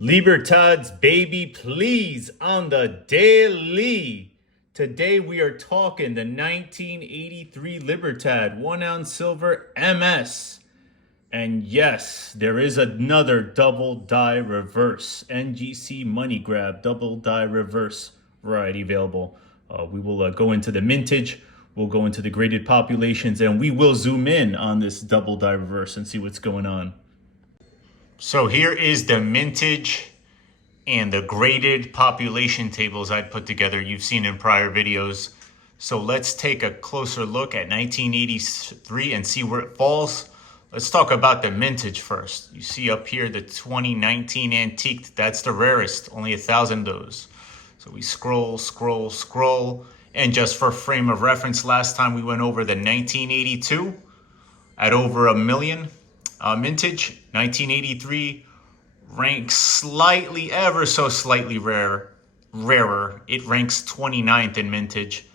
Libertad's baby, please, on the daily. Today we are talking the 1983 Libertad 1-ounce silver MS. And yes, there is another double die reverse. NGC money grab double die reverse variety available. We will go into the mintage. We'll go into the graded populations, and we will zoom in on this double die reverse and see what's going on. So here is the mintage and the graded population tables I'd put together you've seen in prior videos. So let's take a closer look at 1983 and see where it falls. Let's talk about the mintage first. You see up here the 2019 antique, that's the rarest, only 1,000 of those. So we scroll, and just for frame of reference, last time we went over the 1982 at over 1 million. Mintage 1983 ranks slightly, ever so slightly rarer. It ranks 29th in mintage.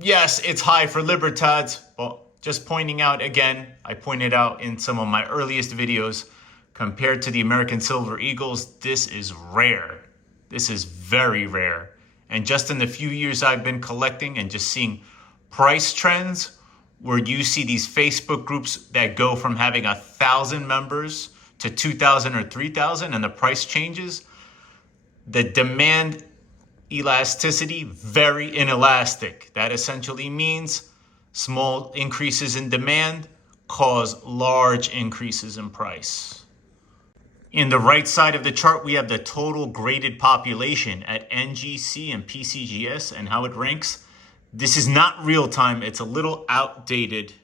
Yes, it's high for Libertads, but just pointing out again, I pointed out in some of my earliest videos, compared to the American Silver Eagles, this is rare. This is very rare. And just in the few years I've been collecting and just seeing price trends, where you see these Facebook groups that go from having 1,000 members to 2,000 or 3,000 and the price changes, the demand elasticity, very inelastic. That essentially means small increases in demand cause large increases in price. In the right side of the chart, we have the total graded population at NGC and PCGS and how it ranks. This is not real time, it's a little outdated.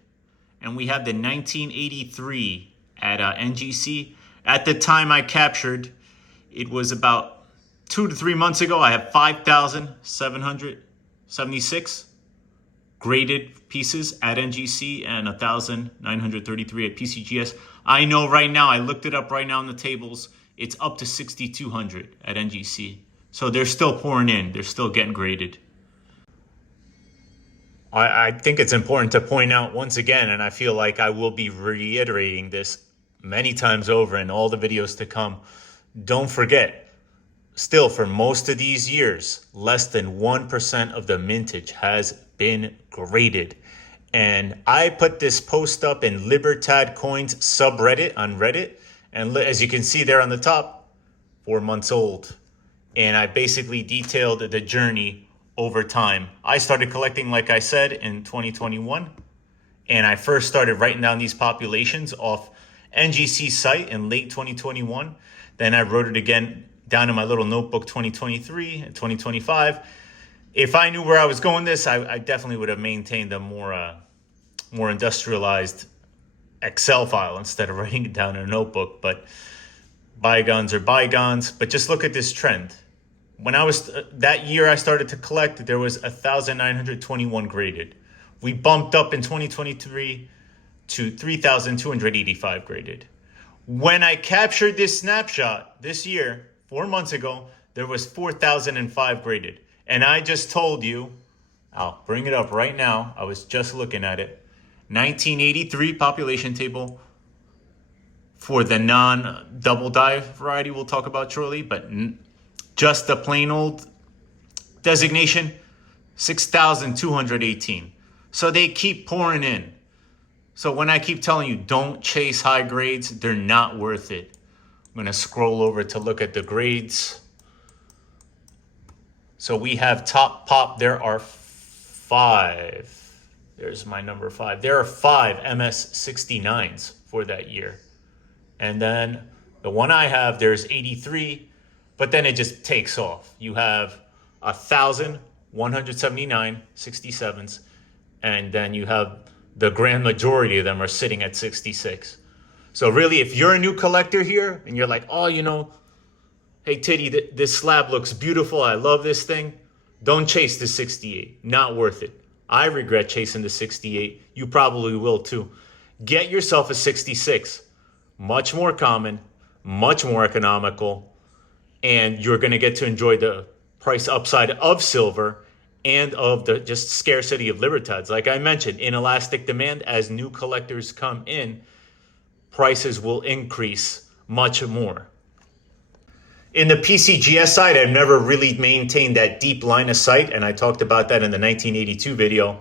And we have the 1983 at NGC. At the time I captured, it was about 2 to 3 months ago. I have 5,776 graded pieces at NGC and 1,933 at PCGS. I know right now, I looked it up right now in the tables, it's up to 6,200 at NGC. So they're still pouring in, they're still getting graded. I think it's important to point out once again, and I feel like I will be reiterating this many times over in all the videos to come. Don't forget, still for most of these years, less than 1% of the mintage has been graded. And I put this post up in Libertad Coins subreddit on Reddit. And as you can see there on the top, 4 months old. And I basically detailed the journey over time. I started collecting, like I said, in 2021. And I first started writing down these populations off NGC's site in late 2021. Then I wrote it again down in my little notebook 2023 and 2025. If I knew where I was going this, I definitely would have maintained a more industrialized Excel file instead of writing it down in a notebook. But bygones are bygones. But just look at this trend. When I was, that year I started to collect, there was 1,921 graded. We bumped up in 2023 to 3,285 graded. When I captured this snapshot this year, 4 months ago, there was 4,005 graded. And I just told you, I'll bring it up right now. I was just looking at it. 1983 population table for the non-double die variety we'll talk about shortly, but just the plain old designation, 6,218. So they keep pouring in. So when I keep telling you, don't chase high grades, they're not worth it. I'm going to scroll over to look at the grades. So we have top pop. There are 5. There's my number 5. There are 5 MS69s for that year. And then the one I have, there's 83. But then it just takes off. You have 1,179 67s, and then you have the grand majority of them are sitting at 66. So really, if you're a new collector here and you're like, oh, hey, Titty, this slab looks beautiful. I love this thing. Don't chase the 68. Not worth it. I regret chasing the 68. You probably will too. Get yourself a 66. Much more common, much more economical. And you're going to get to enjoy the price upside of silver and of the just scarcity of Libertads. Like I mentioned, inelastic demand, as new collectors come in, prices will increase much more. In the PCGS side, I've never really maintained that deep line of sight, and I talked about that in the 1982 video.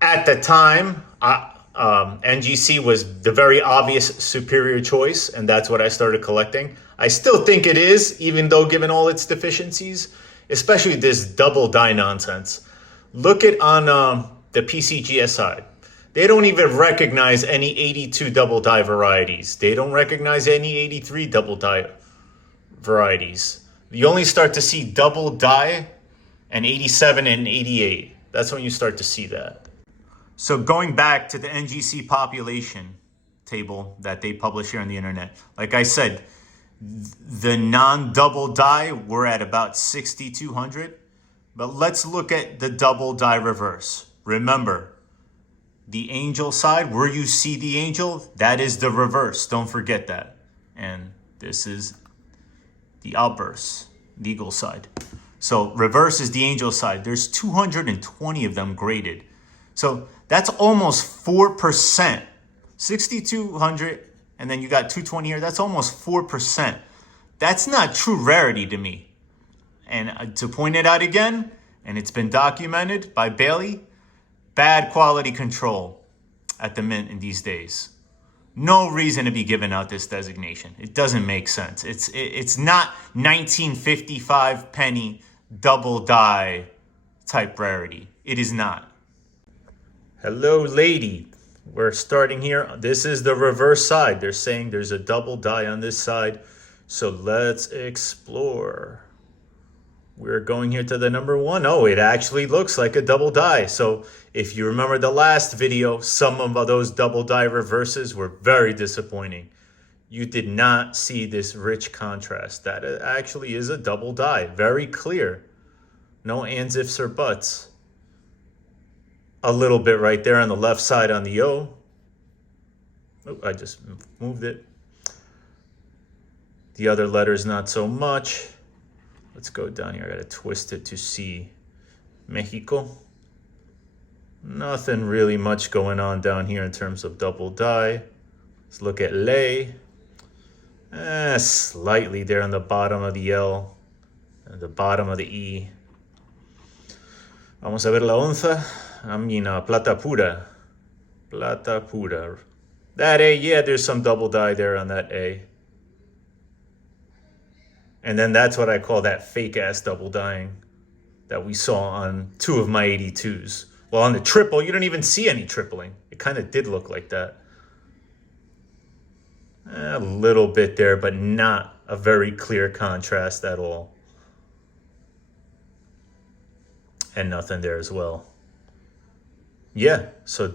At the time, NGC was the very obvious superior choice, and that's what I started collecting. I still think it is, even though given all its deficiencies, especially this double die nonsense. Look at on the PCGS side. They don't even recognize any 82 double die varieties. They don't recognize any 83 double die varieties. You only start to see double die and 87 and 88. That's when you start to see that. So going back to the NGC population table that they publish here on the internet, like I said, the non-double die, we're at about 6,200. But let's look at the double die reverse. Remember, the angel side, where you see the angel, that is the reverse. Don't forget that. And this is the outburst, the eagle side. So reverse is the angel side. There's 220 of them graded. So that's almost 4%. 6,200, and then you got 220 here. That's almost 4%. That's not true rarity to me. And to point it out again, and it's been documented by Bailey, bad quality control at the mint in these days. No reason to be giving out this designation. It doesn't make sense. It's not 1955 penny double die type rarity. It is not. Hello, lady. We're starting here. This is the reverse side. They're saying there's a double die on this side. So let's explore. We're going here to the number 1. Oh, it actually looks like a double die. So if you remember the last video, some of those double die reverses were very disappointing. You did not see this rich contrast. That actually is a double die. Very clear. No ands, ifs, or buts. A little bit right there on the left side on the O. Oh, I just moved it. The other letters not so much. Let's go down here. I gotta twist it to see Mexico. Nothing really much going on down here in terms of double die. Let's look at ley. Slightly there on the bottom of the L and the bottom of the E. Vamos a ver la onza. I mean, plata pura. Plata pura. That A, yeah, there's some double die there on that A. And then that's what I call that fake-ass double dying that we saw on 2 of my 82s. Well, on the triple, you don't even see any tripling. It kind of did look like that. A little bit there, but not a very clear contrast at all. And nothing there as well. Yeah, so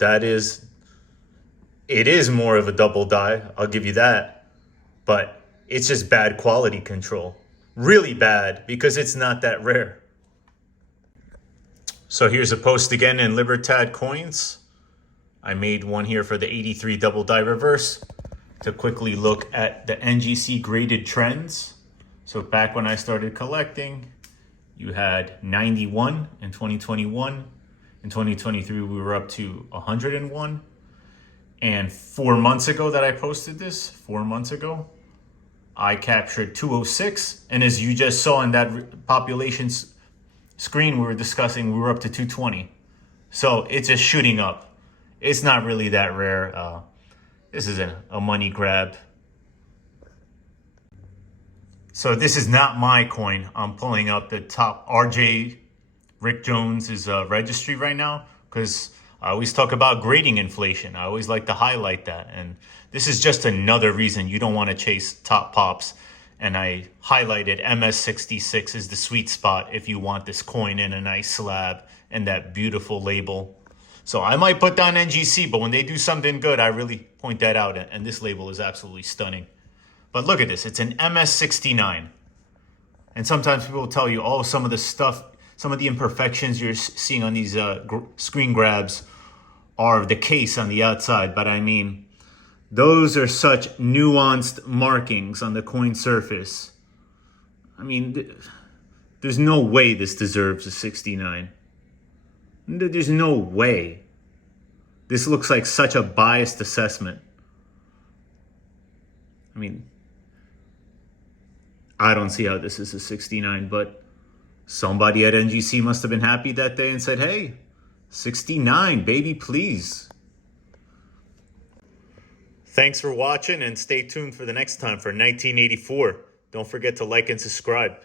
it is more of a double die. I'll give you that. But it's just bad quality control. Really bad, because it's not that rare. So here's a post again in Libertad coins. I made one here for the 83 double die reverse to quickly look at the NGC graded trends. So back when I started collecting, you had 91 in 2021. In 2023, we were up to 101. And 4 months ago that I posted this, 4 months ago, I captured 206. And as you just saw in that population screen we were discussing, we were up to 220. So it's just shooting up. It's not really that rare. This is a money grab. So this is not my coin. I'm pulling up the top RJ Rick Jones's registry right now because I always talk about grading inflation. I always like to highlight that. And this is just another reason you don't want to chase top pops. And I highlighted MS66 is the sweet spot if you want this coin in a nice slab and that beautiful label. So I might put down NGC, but when they do something good, I really point that out. And this label is absolutely stunning. But look at this. It's an MS69. And sometimes people will tell you, oh, some of the stuff, some of the imperfections you're seeing on these screen grabs are the case on the outside. But I mean, those are such nuanced markings on the coin surface. I mean, there's no way this deserves a 69. There's no way. This looks like such a biased assessment. I mean, I don't see how this is a 69, but somebody at NGC must have been happy that day and said, hey, 69, baby, please. Thanks for watching and stay tuned for the next time for 1984. Don't forget to like and subscribe.